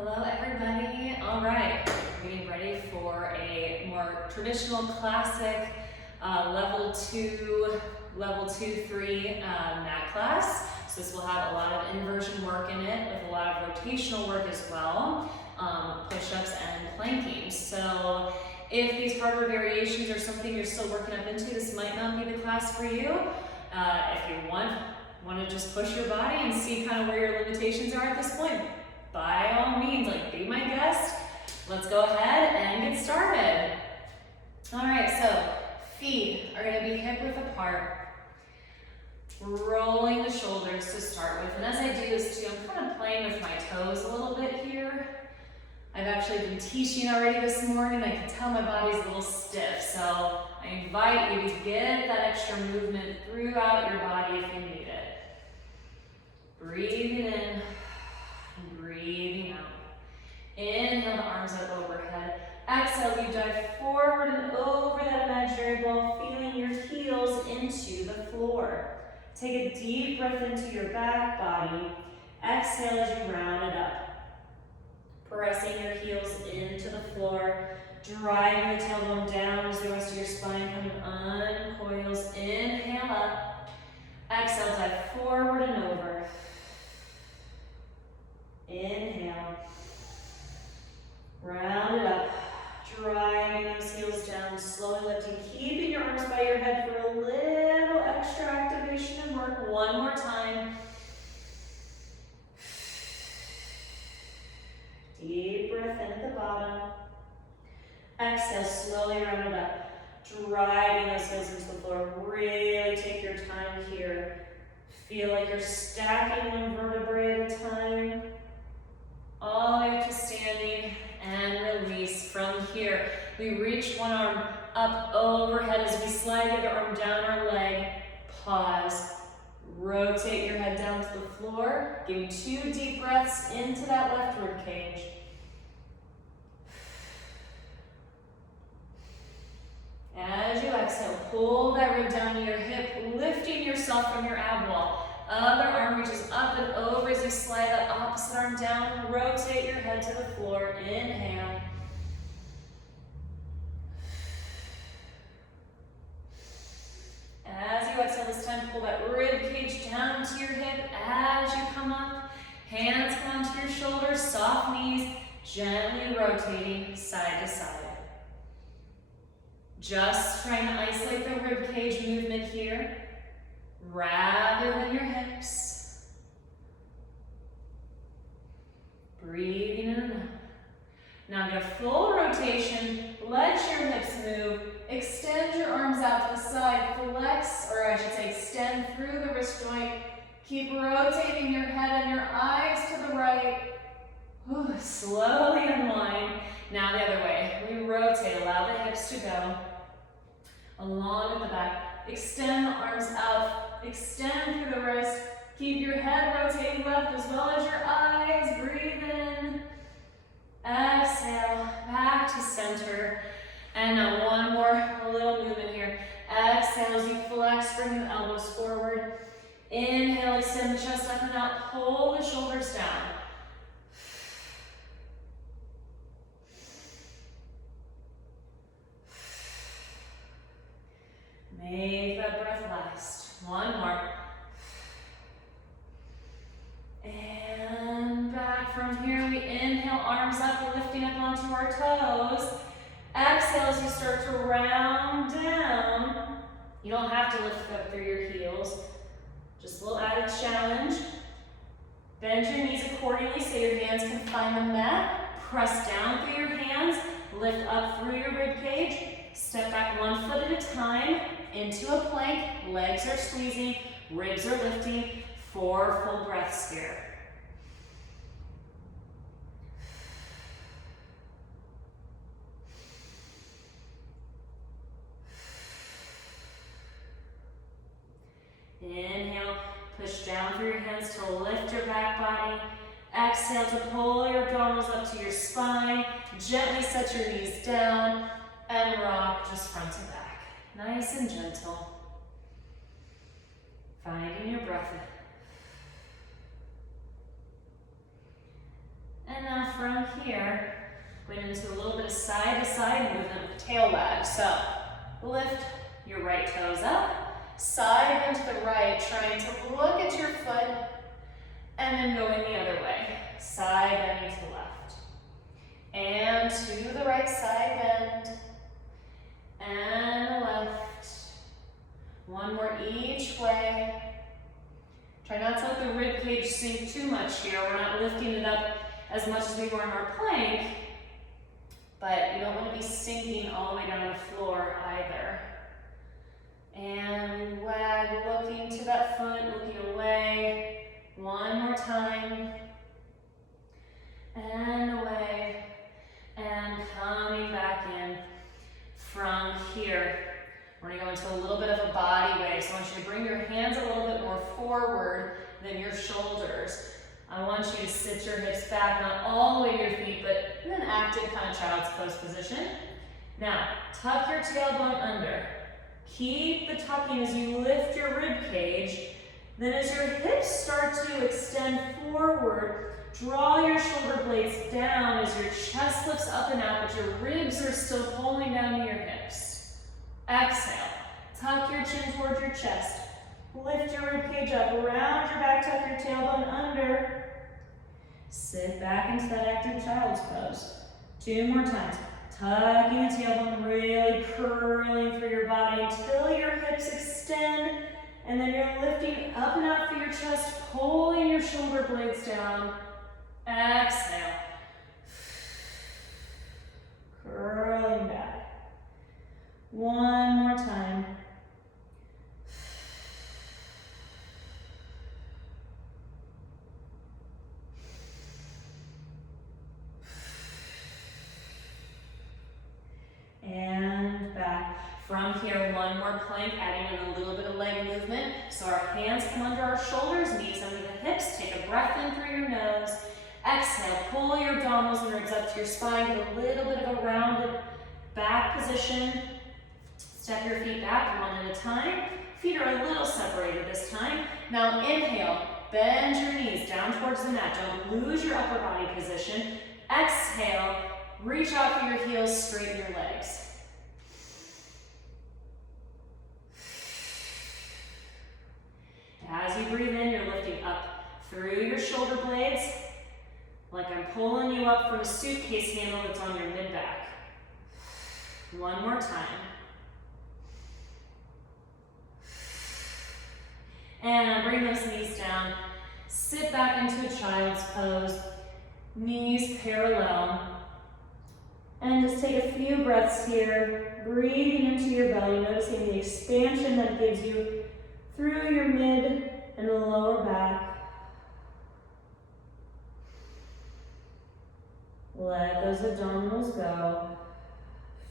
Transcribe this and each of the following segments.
Hello everybody. All right, we're getting ready for a more traditional classic level 2-3 mat class. So this will have a lot of inversion work in it with a lot of rotational work as well, push-ups and planking. So if these harder variations are something you're still working up into, this might not be the class for you. If you want to just push your body and see kind of where your limitations are at this point, by all means, be my guest. Let's go ahead and get started. All right, so feet are going to be hip width apart, rolling the shoulders to start with. And as I do this too, I'm kind of playing with my toes a little bit here. I've actually been teaching already this morning. I can tell my body's a little stiff, so I invite you to get that extra movement throughout your body if you need it. Breathing in and breathing out. Inhale the arms up overhead. Exhale, you dive forward and over that imaginary ball, feeling your heels into the floor. Take a deep breath into your back body. Exhale as you round it up. Pressing your heels into the floor, driving the tailbone down as the rest of your spine kind of uncoils. Inhale up. Exhale, dive forward and over. Inhale. Round it up. Driving those heels down, slowly lifting, keeping your arms by your head for a little extra activation and work. One more time. Deep breath in at the bottom. Exhale, slowly round it up. Driving those heels into the floor. Really take your time here. Feel like you're stacking one vertebrae at a time. All the way up to standing and release. From here, we reach one arm up overhead as we slide the other arm down our leg. Pause. Rotate your head down to the floor. Give 2 deep breaths into that left rib cage. As you exhale, pull that rib down to your hip, lifting yourself from your ab wall. Other arm reaches up and over as you slide that opposite arm down. Rotate your head to the floor. Inhale. As you exhale this time, pull that rib cage down to your hip as you come up. Hands come onto your shoulders, soft knees, gently rotating side to side. Just trying to isolate the rib cage movement here, rather than your hips. Breathing in and out. Now get a full rotation, let your hips move, extend your arms out to the side, flex, or I should say extend through the wrist joint. Keep rotating your head and your eyes to the right. Ooh, slowly unwind. Now the other way. We rotate, allow the hips to go. Along with the back. Extend the arms out. Extend through the wrist. Keep your head rotating left as well as your eyes. Breathe in. Exhale. Back to center. And now one more little movement here. Exhale as you flex, bring the elbows forward. Inhale, extend the chest up and out. Pull the shoulders down. Make that breath last. One more. And back from here, we inhale, arms up, lifting up onto our toes. Exhale as you start to round down. You don't have to lift up through your heels. Just a little added challenge. Bend your knees accordingly so your hands can find the mat. Press down through your hands. Lift up through your rib cage. Step back 1 foot at a time into a plank. Legs are squeezing, ribs are lifting. 4 full breaths here. Inhale, push down through your hands to lift your back body. Exhale to pull your abdominals up to your spine. Gently set your knees down and rock just front to back. Nice and gentle. Finding your breath. And now from here, going into a little bit of side-to-side movement with tail wag. So lift your right toes up, side bend to the right, trying to look at your foot, and then going the other way. Side bending to the left. And to the right side bend. And the left. One more each way. Try not to let the rib cage sink too much here. We're not lifting it up as much as we were in our plank, but you don't want to be sinking all the way down to the floor either. And wag, looking to that foot, looking away. One more time. And away. And coming back in from here. We're going to go into a little bit of a body wave. So I want you to bring your hands a little bit more forward than your shoulders. I want you to sit your hips back, not all the way to your feet, but in an active kind of child's pose position. Now, tuck your tailbone under. Keep the tucking as you lift your rib cage. Then as your hips start to extend forward, draw your shoulder blades down as your chest lifts up and out, but your ribs are still pulling down to your hips. Exhale. Tuck your chin towards your chest. Lift your rib cage up, round your back, tuck your tailbone under. Sit back into that active child's pose. 2 more times. Tucking the tailbone, really curling through your body until your hips extend, and then you're lifting up and out through your chest, pulling your shoulder blades down. Exhale. Curling back. 1 more time. And back. From here, 1 more plank, adding in a little bit of leg movement. So our hands come under our shoulders, knees under the hips. Take a breath in through your nose. Exhale, pull your abdominals and ribs up to your spine. Get a little bit of a rounded back position. Step your feet back 1 at a time. Feet are a little separated this time. Now inhale, bend your knees down towards the mat. Don't lose your upper body position. Exhale, reach out for your heels, straighten your legs. As you breathe in, you're lifting up through your shoulder blades, like I'm pulling you up from a suitcase handle that's on your mid-back. 1 more time. And bring those knees down. Sit back into a child's pose. Knees parallel. And just take a few breaths here, breathing into your belly, noticing the expansion that gives you through your mid and the lower back. Let those abdominals go.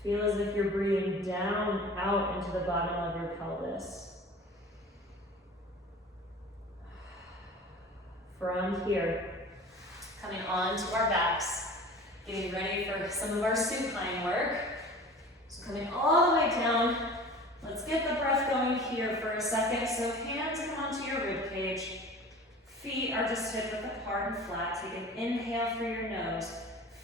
Feel as if you're breathing down out into the bottom of your pelvis. From here, coming onto our backs, getting ready for some of our supine work. So coming all the way down, let's get the breath going here for a second. So hands come onto your rib cage. Feet are just hip width apart and flat. Take an inhale through your nose.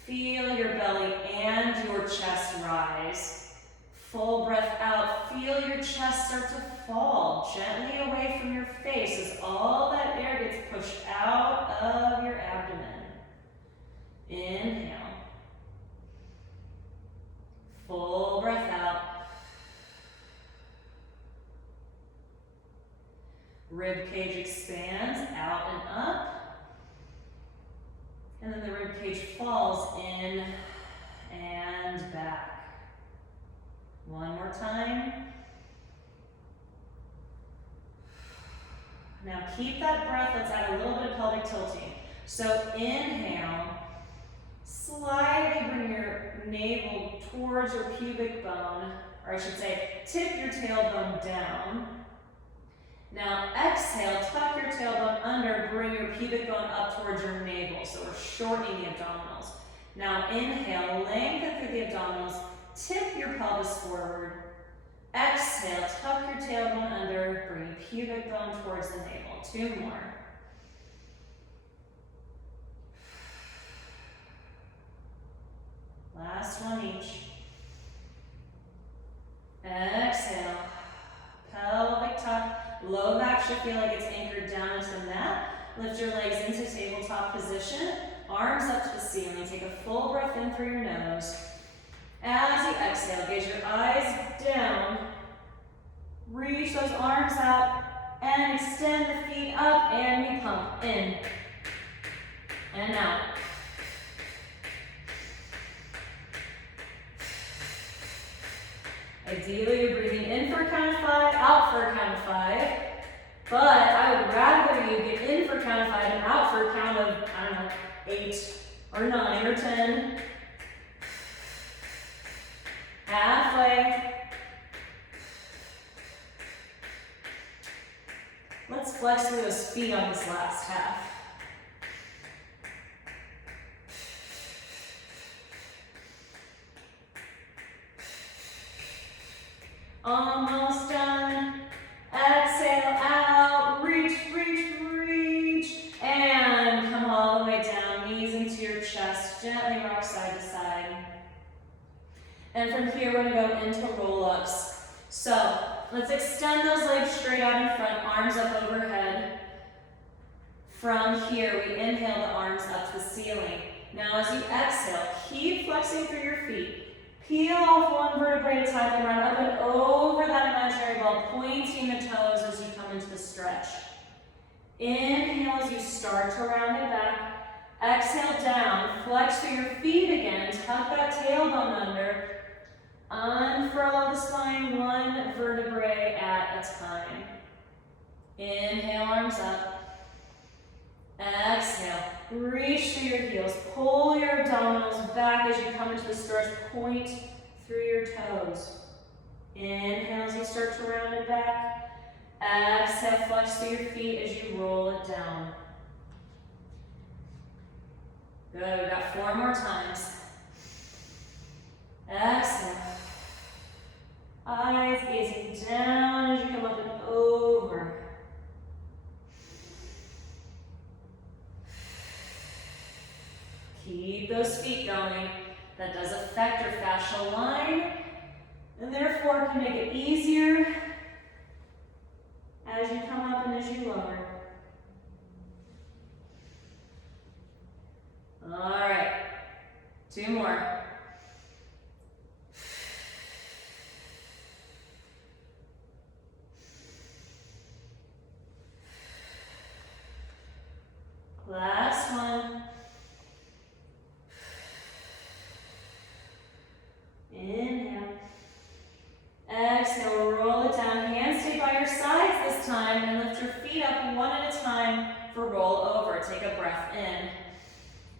Feel your belly and your chest rise. Full breath out. Feel your chest start to fall gently away from your face as all that air gets pushed out of your abdomen. Inhale. Full breath out. Rib cage expands out and up. And then the rib cage falls in and back. 1 more time. Now keep that breath. Let's add a little bit of pelvic tilting. So inhale. Slightly bring your navel towards your pubic bone, or I should say, tip your tailbone down. Now exhale, tuck your tailbone under, bring your pubic bone up towards your navel. So we're shortening the abdominals. Now inhale, lengthen through the abdominals, tip your pelvis forward. Exhale, tuck your tailbone under, bring your pubic bone towards the navel. 2 more. reach. Exhale. Pelvic tuck. Low back should feel like it's anchored down into the mat. Lift your legs into tabletop position. Arms up to the ceiling. Take a full breath in through your nose. As you exhale, gaze your eyes down. Reach those arms out and extend the feet up, and we pump in and out. Ideally, you're breathing in for a count of 5, out for a count of 5. But I would rather you get in for a count of 5 and out for a count of, 8 or 9 or 10. Halfway. Let's flex through those feet on this last half. Almost done. Exhale out. Reach, reach, reach. And come all the way down. Knees into your chest. Gently rock side to side. And from here, we're going to go into roll-ups. So let's extend those legs straight out in front. Arms up overhead. From here, we inhale the arms up to the ceiling. Now as you exhale, keep flexing through your feet. Peel off one vertebrae at a time and run up and over that imaginary ball, pointing the toes as you come into the stretch. Inhale as you start to round it back. Exhale down, flex through your feet again, tuck that tailbone under. Unfurl the spine, one vertebrae at a time. Inhale, arms up. Exhale, reach through your heels. Pull your abdominals back as you come into the stretch. Point through your toes. Inhale as you start to round it back. Exhale, flex through your feet as you roll it down. Good, we've got 4 more times. Exhale. Eyes gazing down as you come up and over. Keep those feet going. That does affect your fascial line, and therefore can make it easier as you come up and as you lower. All right, 2 more. Last one. Inhale. Exhale, roll it down. Hands stay by your sides this time, and lift your feet up one at a time for roll over. Take a breath in.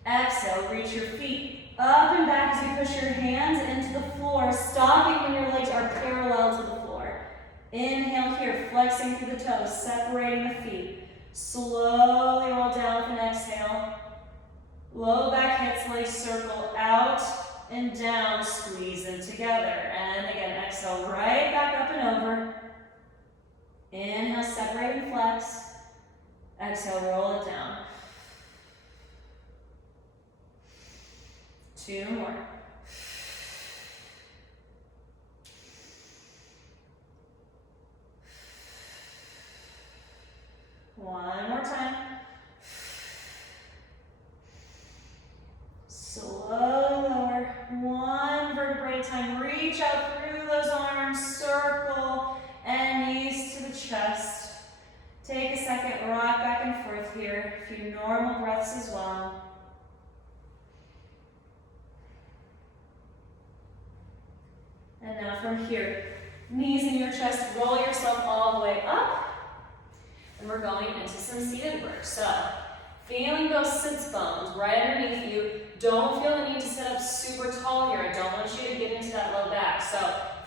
Exhale, reach your feet up and back as you push your hands into the floor, stopping when your legs are parallel to the floor. Inhale here, flexing through the toes, separating the feet. Slowly roll down with an exhale. Low back hips, legs circle out and down, squeeze them together. And again, exhale, right back up and over. Inhale, separate and flex. Exhale, roll it down. 2 more. One more time. Slowly lower. 1 vertebrae at a time. Reach out through those arms. Circle and knees to the chest. Take a second. Rock back and forth here. A few normal breaths as well. And now from here, knees in your chest. Roll yourself all the way up. And we're going into some seated work. So, feeling those sits bones right underneath you. Don't feel the need to sit up super tall here. I don't want you to get into that low back. So,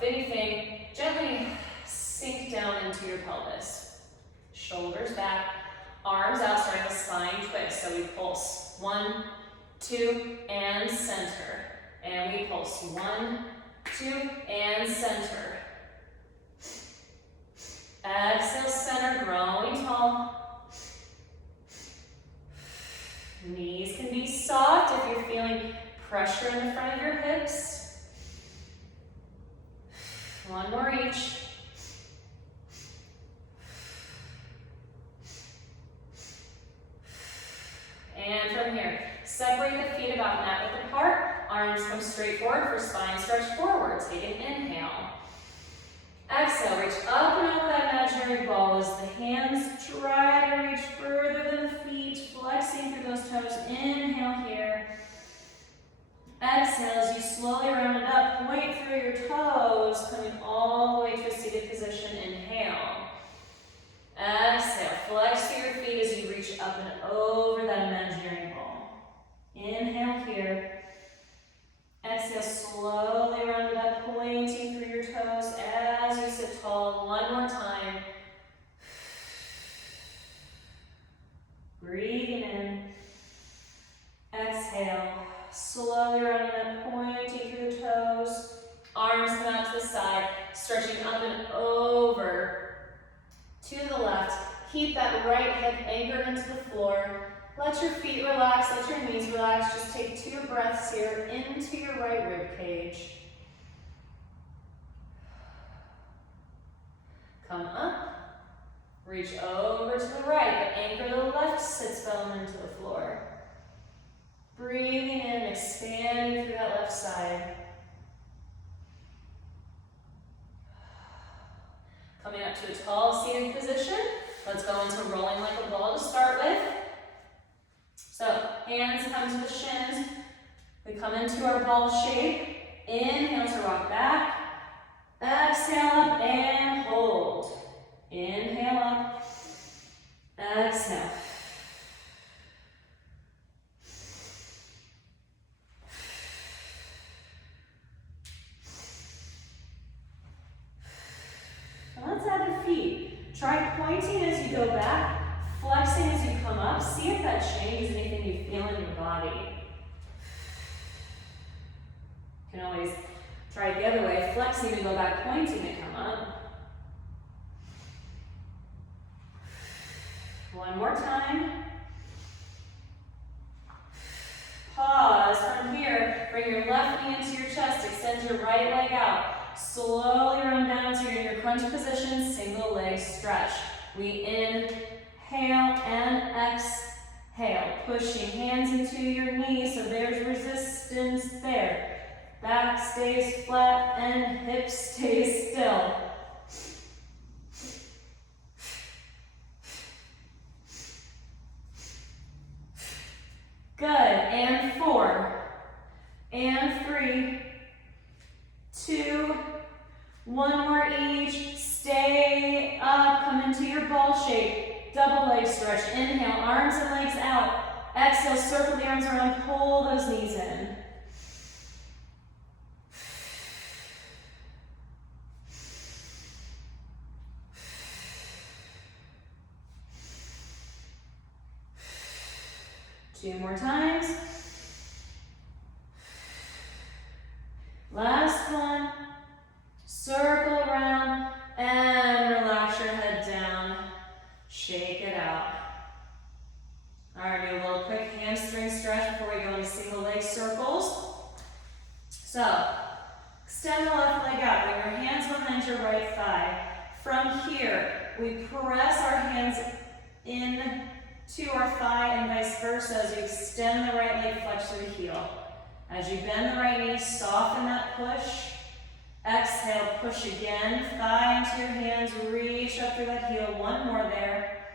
if anything, gently sink down into your pelvis. Shoulders back, arms out, starting with spine twist. So we pulse 1, 2, and center. And we pulse 1, 2, and center. Exhale, center, growing tall. Knees can be soft if you're feeling pressure in the front of your hips. One more each. And from here, separate the feet about mat width apart. Arms come straight forward for spine stretch forward. Take an inhale. Exhale, reach up and over that imaginary ball as the hands try to reach further than the feet, flexing through those toes. Inhale here. Exhale as you slowly round it up, point through your toes, coming all the way to a seated position. Inhale. Exhale, flex through your feet as you reach up and over that imaginary ball. Inhale here. Exhale, slowly round it up, pointing through your toes as you sit tall. One more time. Breathing in. Exhale, slowly round it up, pointing through the toes. Arms come out to the side, stretching up and over to the left. Keep that right hip anchored into the floor. Let your feet relax, let your knees relax. Just take 2 breaths here into your right rib cage. Come up, reach over to the right, but anchor the left sits bone into the floor. Breathing in, expanding through that left side. Coming up to a tall seated position. Let's go into rolling like a ball to start with. So, hands come to the shins. We come into our ball shape. Inhale to rock back. Exhale up and hold. Inhale up. Exhale. Now let's add the feet. Try pointing as you go back. Flexing as you come up. See if that changes anything you feel in your body. You can always try it the other way. Flexing to go back, pointing to come up. One more time. Pause. From here, bring your left knee into your chest. Extend your right leg out. Slowly round down to your crunch position. Single leg stretch. We inhale and exhale, pushing hands into your knees so there's resistance there. Back stays flat and hips stay still. Good, and 4, and 3, 2, 1 more each. Stay up, come into your ball shape. Double leg stretch. Inhale, arms and legs out. Exhale, circle the arms around, pull those knees in. Two more times. Last one. Circle around and relax your head down. Shake it out. All right, do a little quick hamstring stretch before we go into single leg circles. So, extend the left leg out. Bring your hands behind your right thigh. From here, we press our hands in to our thigh and vice versa as you extend the right leg, flex through the heel. As you bend the right knee, soften that push. Exhale, push again, thigh into your hands, reach up through that heel. One more there.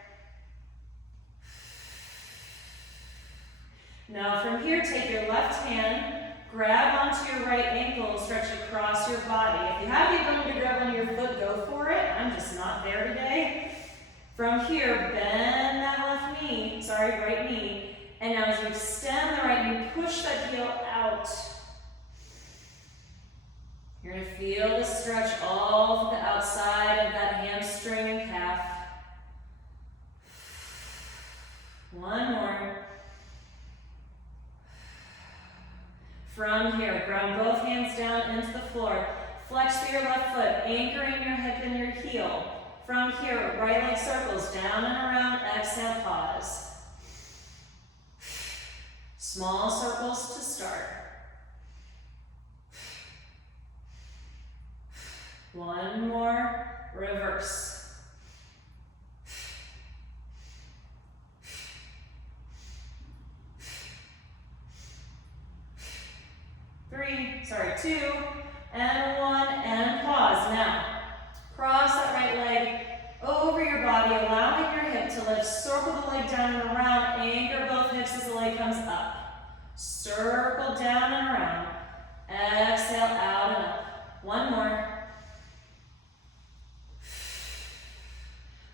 Now from here, take your left hand, grab onto your right ankle, stretch across your body. If you have the ability to grab onto your foot, go for it. I'm just not there today. From here, bend that right knee. And now as you extend the right knee, push that heel out. You're going to feel the stretch all to the outside of that hamstring and calf. One more. From here, ground both hands down into the floor. Flex through your left foot, anchoring your hip and your heel. From here, right leg circles down and around. Exhale, pause. Small circles to start. One more, reverse. 2, and 1, and pause. Now, cross that right leg over your body, allowing your hip to lift. Circle the leg down and around. Anchor both hips as the leg comes up. Circle down and around. Exhale, out and up. One more.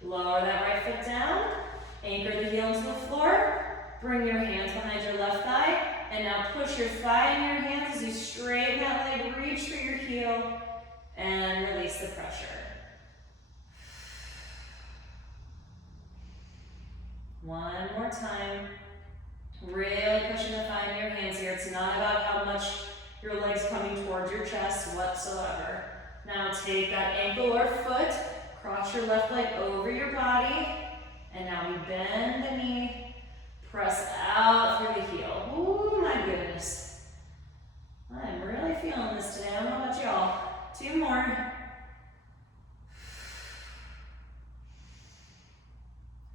Lower that right foot down. Anchor the heel into the floor. Bring your hands behind your left thigh. And now push your thigh in your hands as you straighten that leg, reach for your heel, and release the pressure. One more time. Really pushing the thigh in your hands here. It's not about how much your leg's coming towards your chest whatsoever. Now take that ankle or foot, cross your left leg over your body, and now we bend the knee. Press out through the heel. Ooh, my goodness. I'm really feeling this today. I don't know about y'all. 2 more.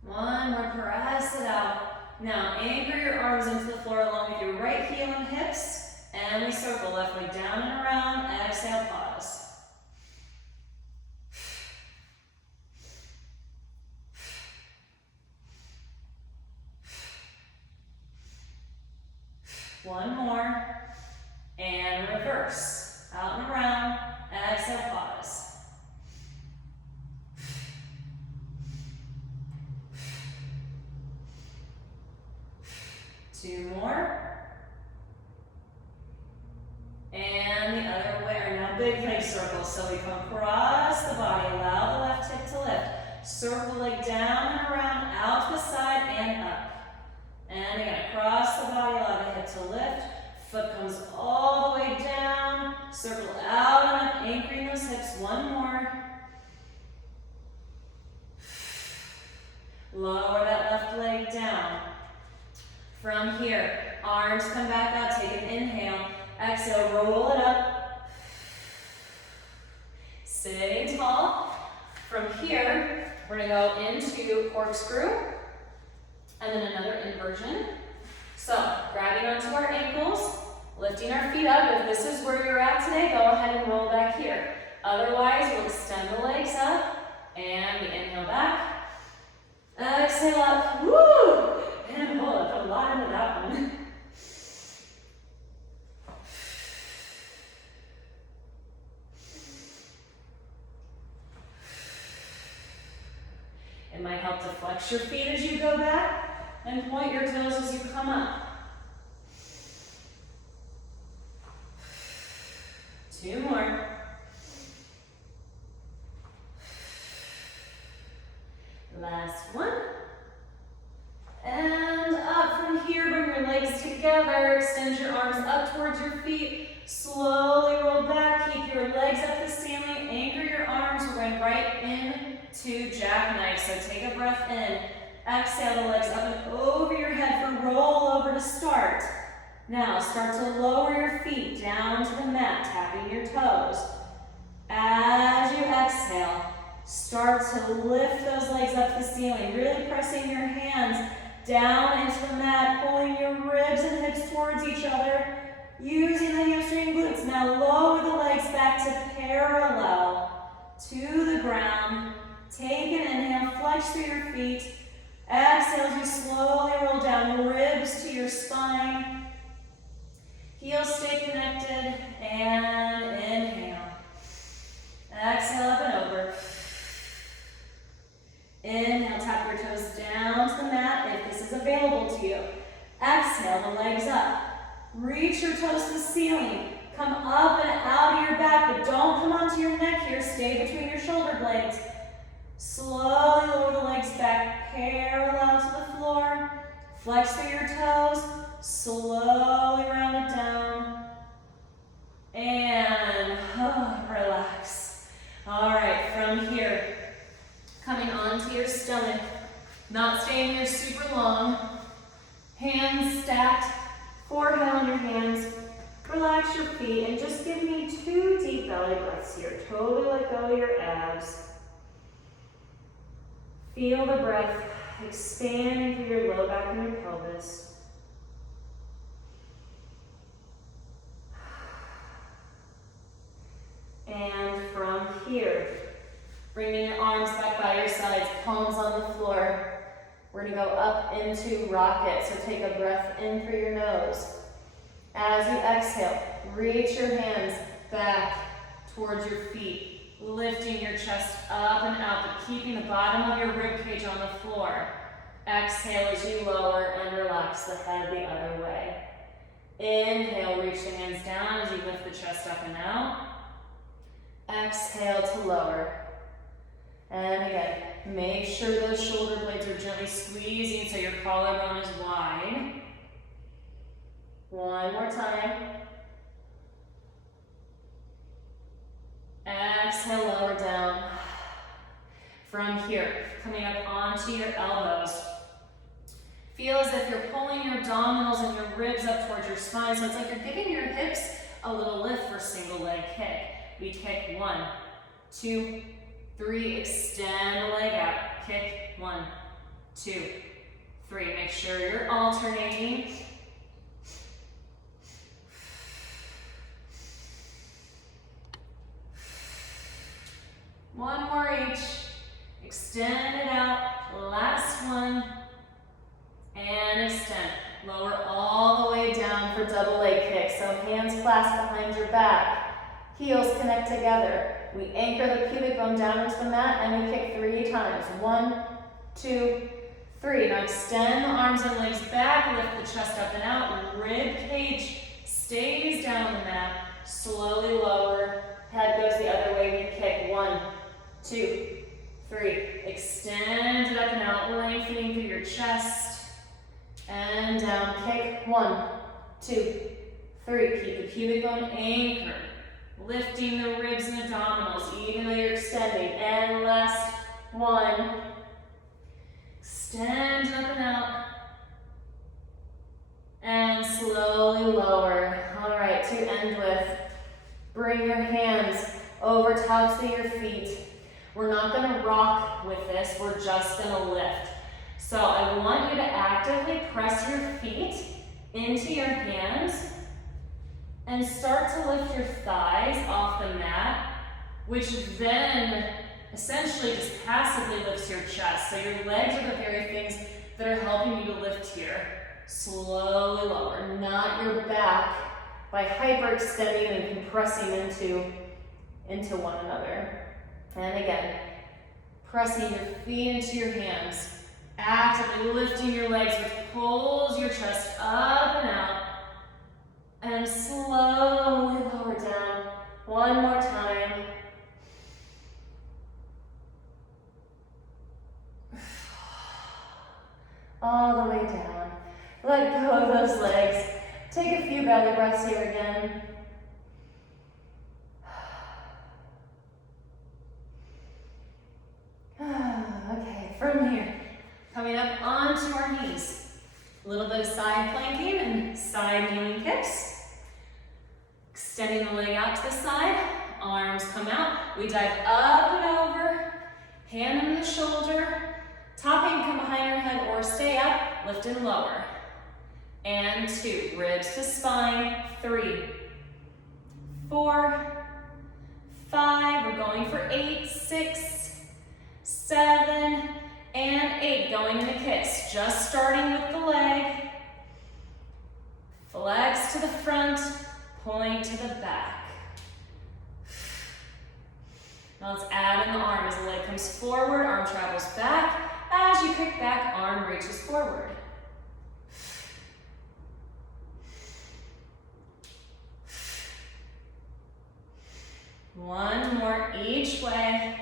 1 more. Press it out. Now, anchor your arms into the floor along with your right heel and hips. And we circle left leg down and around. Exhale, pause. One more, and reverse, out and around, exhale, pause. Two more, and the other way, or now big leg circles, so we come across the body, allow the left hip to lift, circle leg down and around, out to the side and up. And again, across the body, allow the hip to lift. Foot comes all the way down. Circle out and up, anchoring those hips. One more. Lower that left leg down. From here, arms come back up. Take an inhale. Exhale, roll it up. Sitting tall. From here, we're going to go into corkscrew. And then another inversion. So, grabbing onto our ankles, lifting our feet up. If this is where you're at today, go ahead and roll back here. Otherwise, we'll extend the legs up, and we inhale back. Exhale up, woo! And hold up, put a lot into that one. It might help to flex your feet as you go back. And point your toes as you come up. 2 more. Last one. And up from here, bring your legs together. Extend your arms up towards your feet. Slowly roll back. Keep your legs up the ceiling. Anchor your arms. We're going right into jackknife. So take a breath in. Exhale the legs up and over your head for roll over to start. Now start to lower your feet down to the mat, tapping your toes. As you exhale, start to lift those legs up to the ceiling, really pressing your hands down into the mat, pulling your ribs and hips towards each other, using the hamstring glutes. Now lower the legs back to parallel to the ground. Take an inhale, flex through your feet. Exhale as you slowly roll down, ribs to your spine. Heels stay connected, and inhale. Exhale up and over. Inhale, tap your toes down to the mat if this is available to you. Exhale, the legs up. Reach your toes to the ceiling. Come up and out of your back, but don't come onto your neck here. Stay between your shoulder blades. Slowly lower the legs back, parallel to the floor. Flex through your toes. Slowly round it down. And relax. All right, from here, coming onto your stomach. Not staying here super long. Hands stacked, forehead on your hands. Relax your feet and just give me 2 deep belly breaths. breaths here. Totally let go of your abs. Feel the breath expanding through your low back and your pelvis. And from here, bringing your arms back by your sides, palms on the floor. We're gonna go up into rocket, so take a breath in through your nose. As you exhale, reach your hands back towards your feet, lifting your chest up and out, but keeping the bottom of your rib cage on the floor. Exhale as you lower and relax the head the other way. Inhale, reach the hands down as you lift the chest up and out. Exhale to lower. And again, make sure those shoulder blades are gently squeezing so your collarbone is wide. One more time. Exhale, lower down. From here, coming up onto your elbows. Feel as if you're pulling your abdominals and your ribs up towards your spine, so it's like you're giving your hips a little lift for single leg kick. We kick 1, 2, 3, extend the leg out. Kick 1, 2, 3. Make sure you're alternating. One more each. Extend it out. Last one. And extend. Lower all the way down for double leg kick. So hands clasped behind your back. Heels connect together. We anchor the pubic bone down into the mat and we kick 3 times. 1, 2, 3. Now extend the arms and legs back. Lift the chest up and out. Rib cage stays down on the mat. Slowly lower. Head goes the other way. We kick 1, 2, 3. Extend it up and out, lengthening through your chest. And down. Kick 1, 2, 3. Keep the pubic bone anchored. Lifting the ribs and abdominals, even though you're extending. And last one. Extend up and out. And slowly lower. All right, to end with, bring your hands over tops of your feet. We're not going to rock with this, we're just going to lift. So I want you to actively press your feet into your hands and start to lift your thighs off the mat, which then essentially just passively lifts your chest. So your legs are the very things that are helping you to lift here. Slowly lower, not your back, by hyperextending and compressing into one another. And again, pressing your feet into your hands, actively lifting your legs, which pulls your chest up and out. And slowly lower down. One more time. All the way down. Let go of those legs. Take a few belly breaths here again. Okay, from here, coming up onto our knees. A little bit of side planking and side kneeling kicks. Extending the leg out to the side, arms come out. We dive up and over, hand into the shoulder, topping come behind your head or stay up, lift and lower. And 2, ribs to spine, 3, 4, 5, we're going for 8, 6, 7, and 8, going into kicks. Just starting with the leg, flex to the front, point to the back. Now let's add in the arm as the leg comes forward, arm travels back. As you kick back, arm reaches forward. One more each way.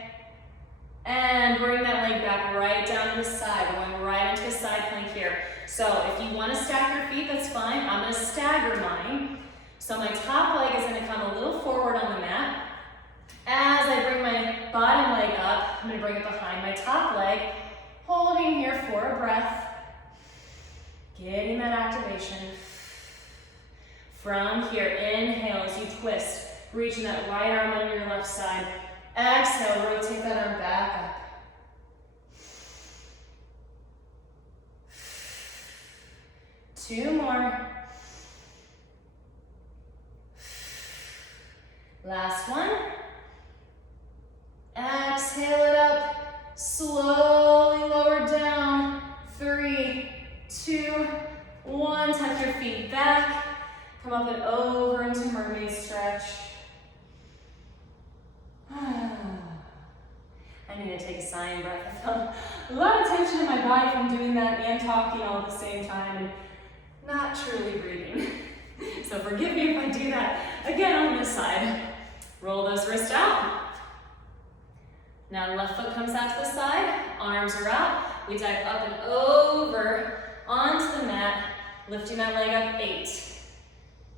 And bring that leg back right down to the side. We're going right into the side plank here. So if you want to stack your feet, that's fine. I'm going to stagger mine. So my top leg is going to come a little forward on the mat. As I bring my bottom leg up, I'm going to bring it behind my top leg, holding here for a breath, getting that activation. From here, inhale as you twist Reaching that right arm under your left side. Exhale, rotate that arm back up. Two more. Last one. Exhale it up. Slowly lower down. 3, 2, 1. Tuck your feet back. Come up and over into mermaid stretch. I need to take a sighing breath. I felt a lot of tension in my body from doing that and talking all at the same time and not truly breathing. So forgive me if I do that again on this side. Roll those wrists out. Now left foot comes out to the side, arms are out. We dive up and over onto the mat, lifting that leg up. 8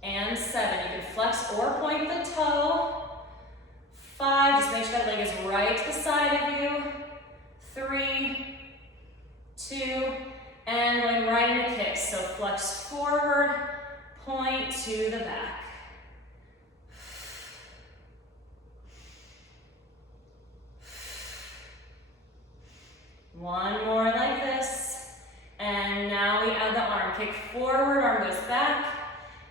and 7. You can flex or point the toe. 5, just make sure that leg is right to the side of you. 3, 2, and going right into kicks. So flex forward, point to the back. One more like this. And now we add the arm. Kick forward, arm goes back.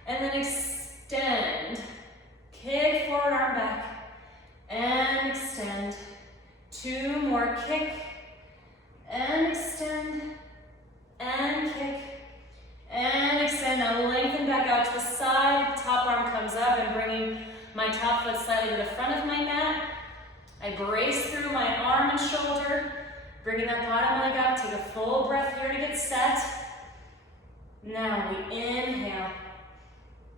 And then extend. Kick forward, arm back. And extend. 2 more. Kick. And extend. And kick. And extend. Now lengthen back out to the side. Top arm comes up and bringing my top foot slightly to the front of my mat. I brace through my arm and shoulder. Bringing that bottom leg up, take a full breath here to get set. Now we inhale.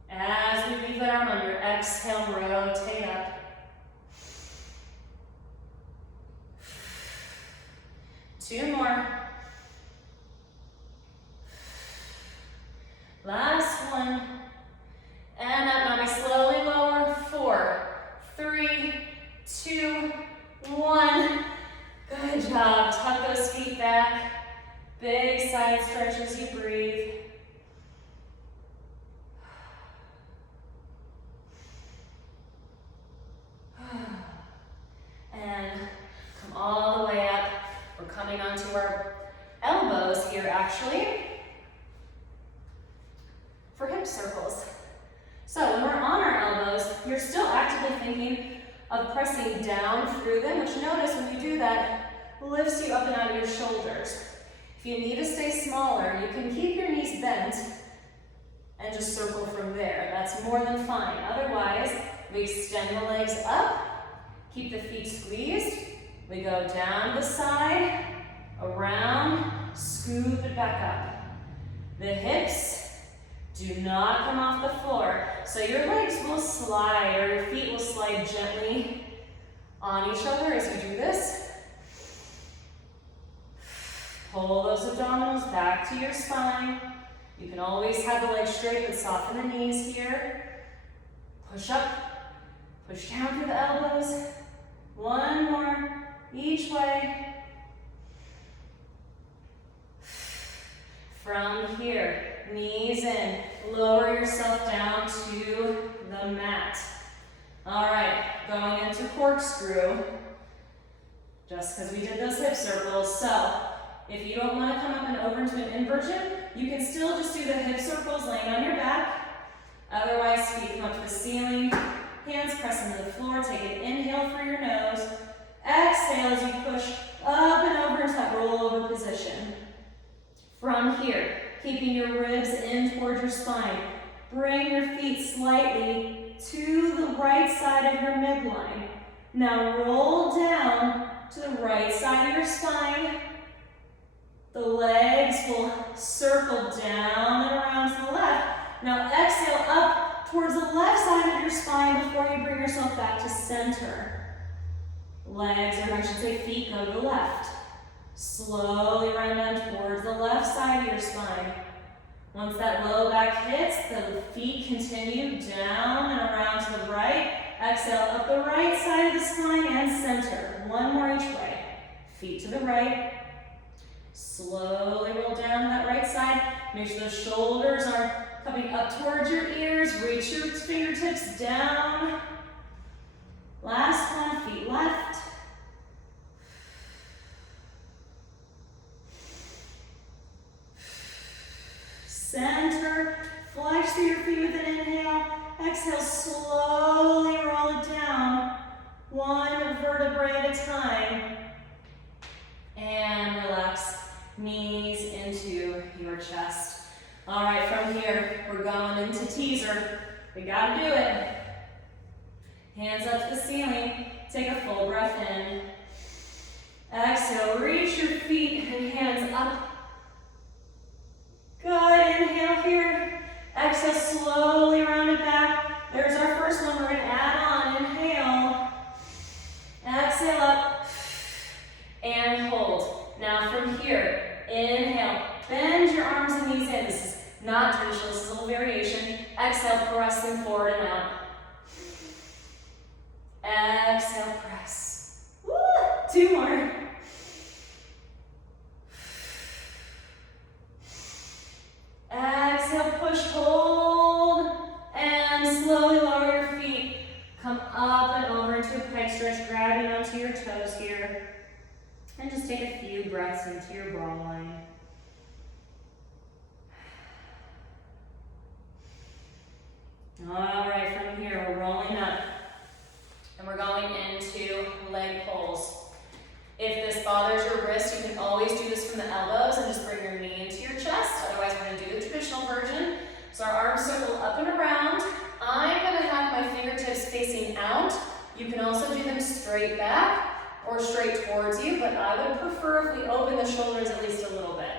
As we leave that arm under, exhale, rotate up. Two more. Last one. And up, now we slowly lower. 4, 3, 2, 1. Good job. Tuck those feet back. Big side stretch as you breathe. And come all the way up. We're coming onto our elbows here, actually, for hip circles. So when we're on our elbows, you're still actively thinking of pressing down through them, which notice when you do that, lifts you up and out of your shoulders. If you need to stay smaller, you can keep your knees bent and just circle from there. That's more than fine. Otherwise, we extend the legs up, keep the feet squeezed. We go down the side, around, scoop it back up. The hips do not come off the floor. So your legs will slide, or your feet will slide gently on each other as you do this. Pull those abdominals back to your spine. You can always have the legs straight, but soften the knees here. Push up, push down through the elbows. One more, each way. From here, knees in, lower yourself down to the mat. All right, going into corkscrew, just because we did those hip circles. So if you don't want to come up and over into an inversion, you can still just do the hip circles laying on your back. Otherwise, feet come up to the ceiling, hands press into the floor. Take an inhale through your nose. Exhale as you push up and over into that rollover position. From here, keeping your ribs in towards your spine. Bring your feet slightly to the right side of your midline. Now roll down to the right side of your spine. The legs will circle down and around to the left. Now exhale up towards the left side of your spine before you bring yourself back to center. Legs, or I should say feet, go to the left. Slowly run down towards the left side of your spine. Once that low back hits, the feet continue down and around to the right. Exhale up the right side of the spine and center. One more each way. Feet to the right. Slowly roll down to that right side. Make sure the shoulders are coming up towards your ears. Reach your fingertips down feet left. Center, flex through your feet with an inhale. Exhale, slowly roll it down, one vertebrae at a time. And relax, knees into your chest. All right, from here, we're going into teaser. We gotta do it. Hands up to the ceiling. Take a full breath in. Exhale, reach your feet and hands up. Good, inhale here. Exhale, slowly round it back. There's our first one. We're gonna add on, inhale. Exhale up, and hold. Now from here, inhale, bend your arms and knees in. This is not traditional, this is a little variation. Exhale, press them forward and out. Exhale, press. Woo! 2 more. Exhale, push, hold, and slowly lower your feet. Come up and over into a pike stretch, grabbing onto your toes here. And just take a few breaths into your ball line. All right, from here, we're rolling up. And we're going into leg pulls. If this bothers your wrist, you can always do this from the elbows and just bring your knee into your chest. Otherwise, we're going to do the traditional version. So our arms circle up and around. I'm going to have my fingertips facing out. You can also do them straight back or straight towards you, but I would prefer if we open the shoulders at least a little bit.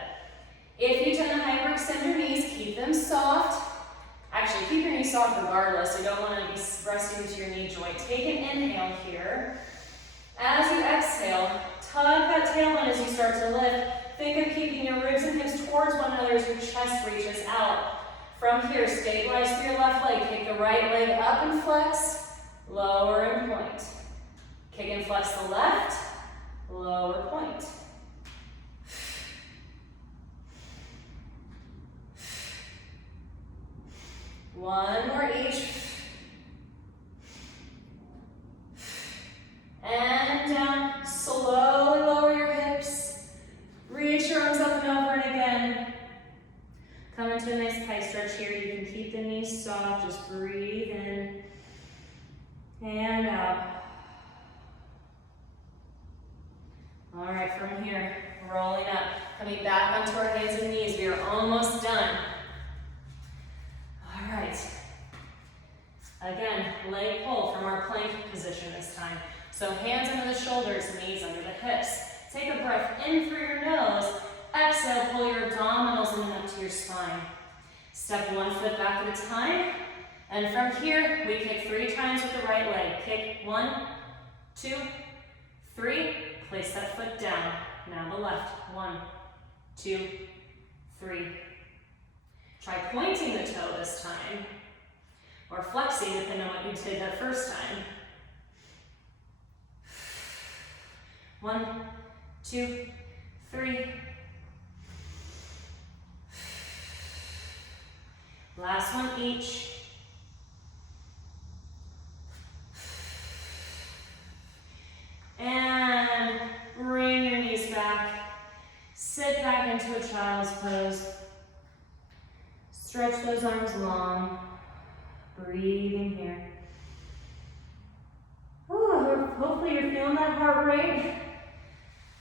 If you tend to hyperextend your knees, keep them soft. Actually, keep your knees soft regardless. You don't want to be resting into your knee joint. Take an inhale here. As you exhale, tug that tailbone as you start to lift. Think of keeping your ribs and hips towards one another as your chest reaches out. From here, stabilize through your left leg. Kick the right leg up and flex. Lower and point. Kick and flex the left. Lower point. One more each. And down. Slowly lower your hips. Reach your arms up and over and again. Come into a nice pike stretch here. You can keep the knees soft. Just breathe in and out. All right, from here, rolling up. Coming back onto our hands and knees. We are almost done. All right. Again, leg pull from our plank position this time. So hands under the shoulders, knees under the hips. Take a breath in through your nose. Exhale, pull your abdominals in and up to your spine. Step one foot back at a time. And from here, we kick 3 times with the right leg. Kick 1, 2, 3. Place that foot down. Now the left. 1, 2, 3. Try pointing the toe this time. Or flexing depending on what you did that first time. 1, 2, 3. Last one each. And bring your knees back. Sit back into a child's pose. Stretch those arms long. Breathing here. Ooh, hopefully you're feeling that heart rate.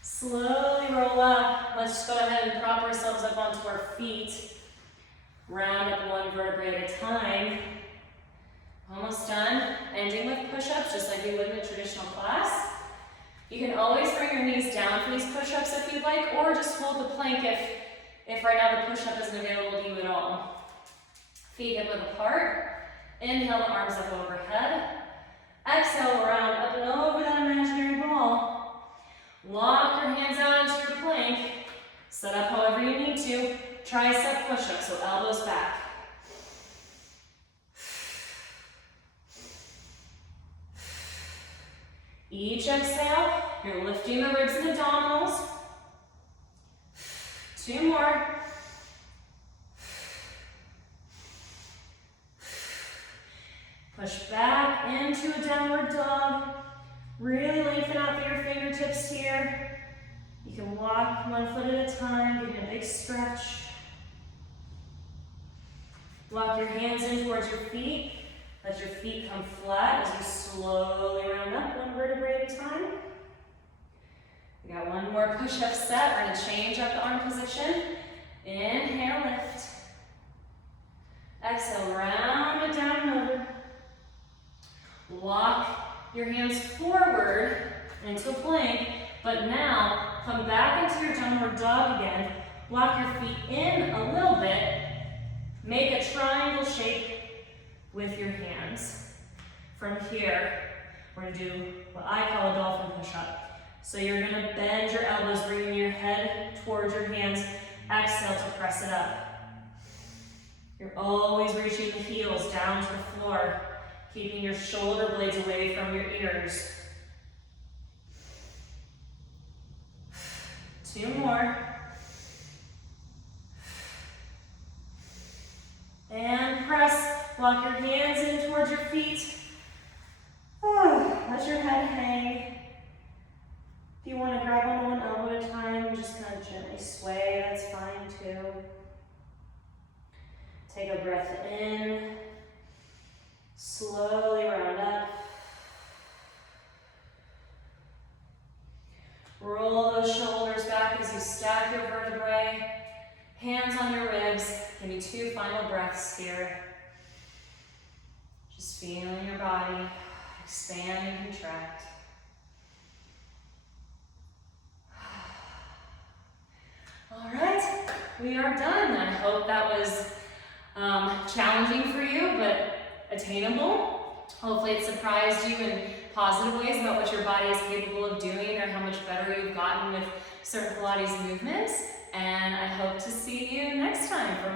Slowly roll up. Let's just go ahead and prop ourselves up onto our feet. Round up 1 vertebrae at a time. Almost done. Ending with push-ups, just like we would in a traditional class. You can always bring your knees down for these push-ups if you'd like, or just hold the plank if right now the push-up isn't available to you at all. Feet hip width apart. Inhale, the arms up overhead. Exhale, round up and over that imaginary ball. Lock your hands out into your plank. Set up however you need to. Tricep push-up, so elbows back. Each exhale, you're lifting the ribs and abdominals. 2 more. Push back into a downward dog. Really lengthen out through your fingertips here. You can walk one foot at a time, getting a big stretch. Walk your hands in towards your feet. Let your feet come flat as you slowly round up one vertebrae at a time. We got one more push-up set. We're going to change up the arm position. Inhale, lift. Exhale, round it down and over. Walk your hands forward into a plank, but now come back into your downward dog again. Walk your feet in a little bit. Make a triangle shape with your hands. From here, we're going to do what I call a dolphin push-up. So you're going to bend your elbows, bringing your head towards your hands. Exhale to press it up. You're always reaching the heels down to the floor, keeping your shoulder blades away from your ears. 2 more. And press. Walk your hands in towards your feet. Let your head hang. If you want to grab on one elbow at a time, just kind of gently sway, that's fine too. Take a breath in. Slowly round up. Roll those shoulders back as you stack your vertebrae. Hands on your ribs. Give me 2 final breaths here. Just feeling your body expand and contract. All right, we are done. I hope that was challenging for you, but attainable. Hopefully it surprised you in positive ways about what your body is capable of doing or how much better you've gotten with certain Pilates movements. And I hope to see you next time.